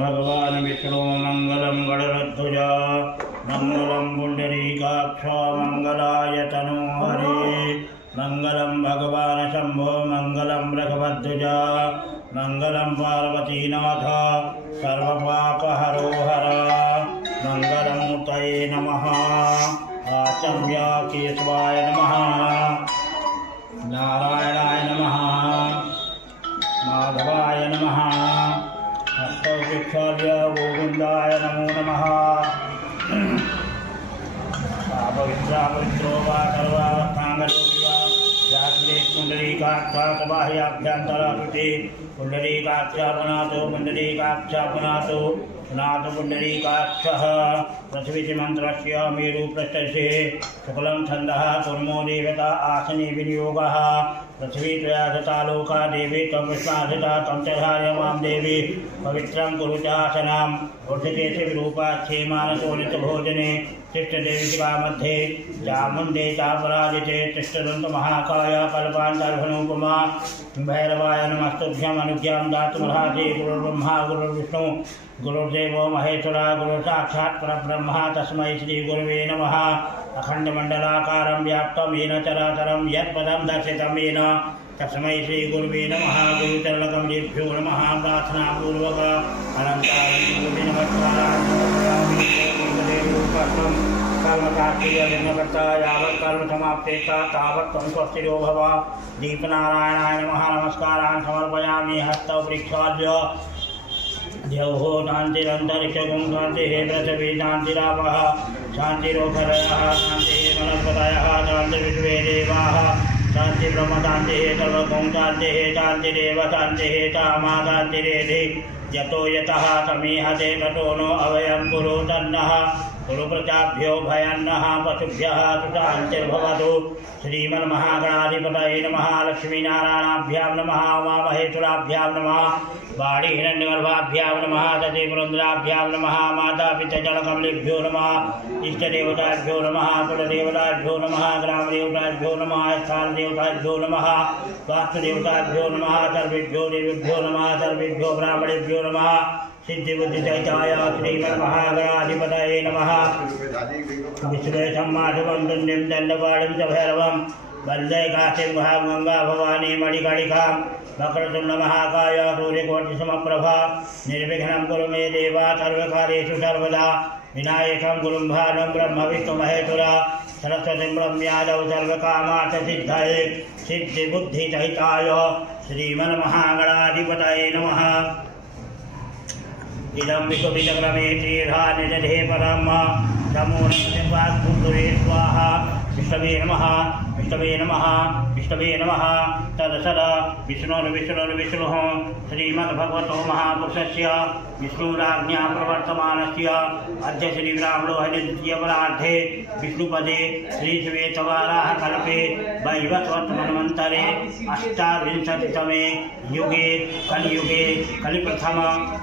भगवान् विष्णु मंगलम गणरध्वज मंगलम पुंडरीकाक्ष मंगलाय तनोहरे मंगलम भगवान् शंभो मंगलम रघुवध्वज मंगलम पार्वतीनाथ सर्वपापहरो हर मंगलम मूर्तये नमः आचम्य केशवाय नमः नारायणाय नमः माधवाय नमः हस्तवृक्षाय गोविंदाय नमो नमः पवित्रो वा सर्वावस्थांगतो वा व्याघ्रे पुंडरीकाक्षाभ्यंतराकृते पुंडरीकाक्षापनातो पुंडरीकाक्षापनातो पुनातो पुंडरीकाक्षः पृथ्वीमन्त्रस्य मेरुपृष्ठस्य शुक्लं छन्दः कुर्मो देवता आसने विनियोगः पृथ्वी त्वया धता लोका देवी त्वं विश्वाधिता त्वं च धार्यमां देवी पवित्रं कुरु चासनां ऊर्ध्वकेशे विरूपाख्ये मानसोनितभोजने तिष्ठदेविका मध्ये चामुण्डे चापराजिते तिष्ठदन्तमहाकाय कल्पान्तर्भनुपमा भैरवाय नमस्तुभ्यम् अनुज्ञां दातुमर्हसि गुरुर्ब्रह्मा गुरुर्विष्णु गुरुर्देवो महेश्वरः गुरुर्साक्षात् परब्रह्म तस्मै श्रीगुरवे नमः अखण्डमण्डलाकारं व्याप्तं येन चराचरं यत्पदं दर्शितं येन तस्मै श्रीगुरवे नमः गुरुचरणकमलेभ्यो नमः प्रार्थनापूर्वक अनन्तारं कर्मकार्यकर्ता यावत् कर्म समाप्तेता तावत् त्वं स्वस्तिरो भव दीपनारायणाय नमः नमस्कारान् समर्पयामि हस्तौ वृक्षाद्य द्यौः शान्तिरन्तरिक्षगुं शान्तिः पृथिवी शान्तिरापः शान्तिरोषधयः शान्तिः वनस्पतयः शान्तिर्विश्वे देवाः शान्तिब्रह्मशान्तिः सर्वगुं शान्तिः शान्तिरेव शान्तिः कामा शान्तिरेधि यतो यतः तमीहते ततो नो अभयं कुरु तन्नः कुरु प्रजाभ्यो भयन्नः पशुभ्यः सुशान्तिर्भवतु श्रीमन्महागणाधिपतये नमः लक्ष्मीनारायणाभ्यां नमः उमामहेश्वराभ्यां नमः वाणीहिरण्यगर्भाभ्यां नमः सतीपुरन्द्राभ्यां नमः मातापितृजनकमलेभ्यो नमः इष्टदेवताभ्यो नमः कुलदेवताभ्यो नमः ग्रामदेवताभ्यो नमः स्थानदेवताभ्यो नमः वास्तुदेवताभ्यो नमः सर्वेभ्यो देवेभ्यो नमः सर्वेभ्यो ब्राह्मणेभ्यो नमः सिद्धिबुद्धिदैताय श्रीमन्महागणाधिपतये नमः विश्वेशं माधवं दुण्डिं दण्डपाणिं च भैरवं वन्दे काशीं गंगा भवानी मणिकणिकां वक्रतुण्डमहाकाय सूर्यकोटिसमप्रभा निर्विघ्नं कुरु मे देव सर्वकार्येषु सर्वदा विनायकं गुरुं भानं ब्रह्मविष्णुमहेश्वरा सरस्वतीं ब्रह्म्यादौ सर्वकामार्थसिद्धये सिद्धिबुद्धिसहिताय श्रीमन्महागणाधिपतये नमः इदं विश्वविदक्रमे श्रीधानिधे परम नमोन्वात्पुरे स्वाहा विष्णवे नमः विष्णवे नमः विष्णवे नमः तदसदा विष्णुर्विष्णुर्विष्णुः श्रीमद्भगवतो महापुरुषस्य विष्णुराज्ञा प्रवर्तमानस्य अद्य श्रीब्राह्मणोहरिद्वितीयपरार्धे विष्णुपदे श्रीश्वेतवाराह कल्पे वैवस्वतमन्वन्तरे अष्टाविंशतितमे युगे कलियुगे कलिप्रथम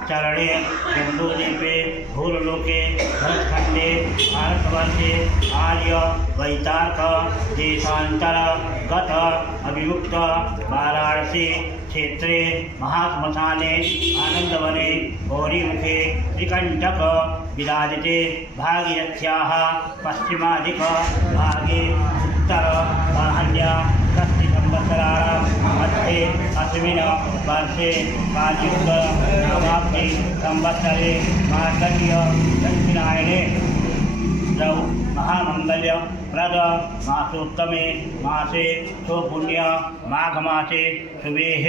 चरणे जम्बूद्वीपे भूलोके भरतखण्डे भारतवर्षे आर्य वैतार्क देशांतर गत अभिमुक्त वाराणसी क्षेत्रे महाश्मशाने आनंदवने गौरीमुखे त्रिकंटक विराजते भागीरथ्याः पश्चिमाधिक भागे उत्तर बाहल्या संवत्सराणां मध्ये अस्मिन् वर्षे कालयुग नवाब्दि संवत्सरे मार्गशीय दक्षिणायने महामंगल्य प्रद मासोत्तमे मासे सुपुण्य माघमासे शुभेः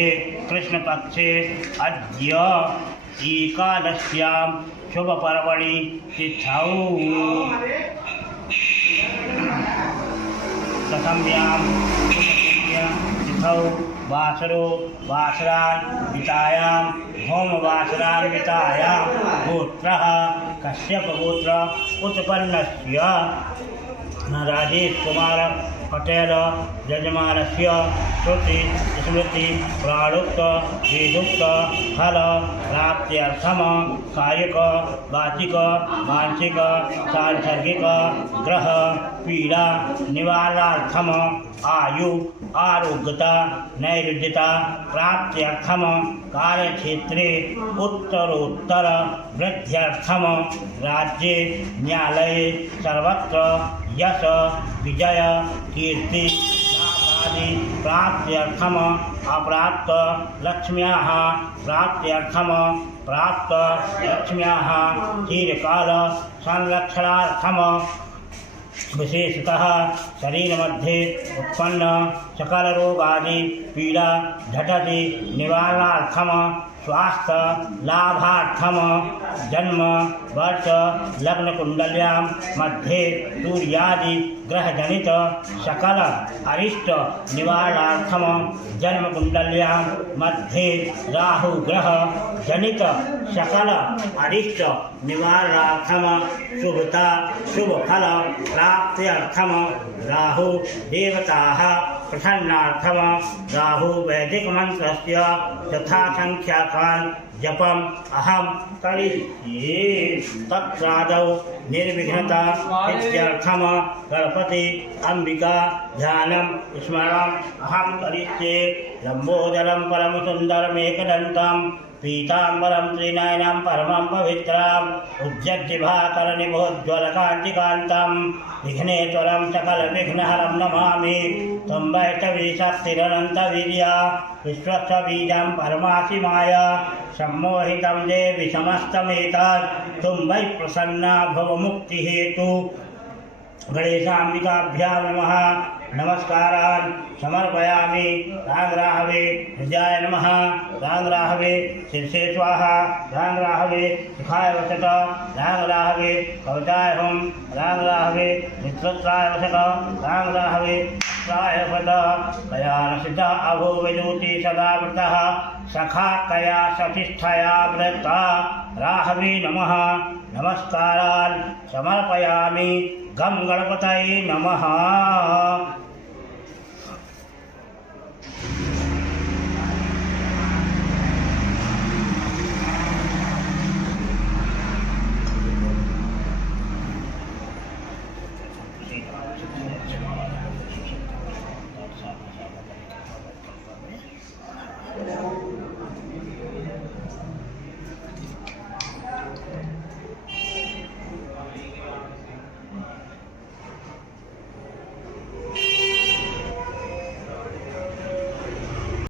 कृष्णपक्षे अद्य एकादश्यां शुभपर्वणि तिथौ प्रथम्यां तिथौ वासरो वासरान्वितायां होमवासरान्वितायां गोत्रः कश्यपगोत्र उत्पन्नस्य राजेश कुमार पटेल यजमानस्य श्रुति स्मृति प्राणुक्त वेदुक्त फल प्राप्त्यर्थम कायिक वाचिक मानसिक सांसर्गिक ग्रह पीड़ा निवारणार्थम आयु आरोग्यता नैरुद्यता प्राप्त्यर्थम कार्यक्षेत्रे उत्तरोत्तर वृद्ध्यर्थम राज्ये न्यायालये सर्वत्र यश विजय कीर्ति लाभादि प्राप्त्यर्थम अप्राप्त लक्ष्म्याः प्राप्त्यर्थम प्राप्त लक्ष्म्याः चिरकाल संरक्षणार्थम विशेषतः शरीर मध्ये उत्पन्न सकल रोगादि पीड़ा झटति निवारणार्थम स्वास्थ्य लाभार्थम जन्म वर्ष लग्न कुंडल्यां मध्ये सूर्यादि ग्रह जनित सकल अरिष्ट निवारणार्थम जन्म कुंडल्यां मध्ये राहु ग्रह जनित सकल अरिष्ट निवारणार्थम शुभता शुभ फल प्राप्त्यर्थम राहु देवताः प्रसन्नार्थम राहु वैदिक मंत्रस्य यथा संख्याकान् जपम अहम करिष्ये तत्सादौ निर्विघ्नता इत्यर्थम गणपति अंबिका ध्यानम स्मरणम अहम करिष्ये लंबोदरम परम सुंदरमेकदंतम पीतांबरम त्रिनयनम परमं पवित्रम उज्जड्जिभाकरनिभोज्ज्वलकान्तिकान्तं विघ्नेश्वरं सकलविघ्नहरं नमामि तं वैष्णवी शक्तिरनन्तवीर्या विश्वस्य बीजं परमासि माया सम्मोहितं देवि समस्तमेतत् तुं वै प्रसन्ना भवमुक्तिहेतु गणेशाम्बिकाभ्यां नमः नमस्कारान् समर्पयामि रांग्राहवे हृदयाय नमः रांग्राहवे शीर्षे स्वाहा रांग्राहवे सुखाय वसत रांग्राहवे कवचाय हुम रांग्राहवे मित्रत्राय वसत रांग्राहवे प्राय वसत कयानसिता अभो विदूति सदा वृतः सखा कया सतिष्ठया वृता राहवे नमः नमस्कारान् समर्पयामि गं गणपतये नमः।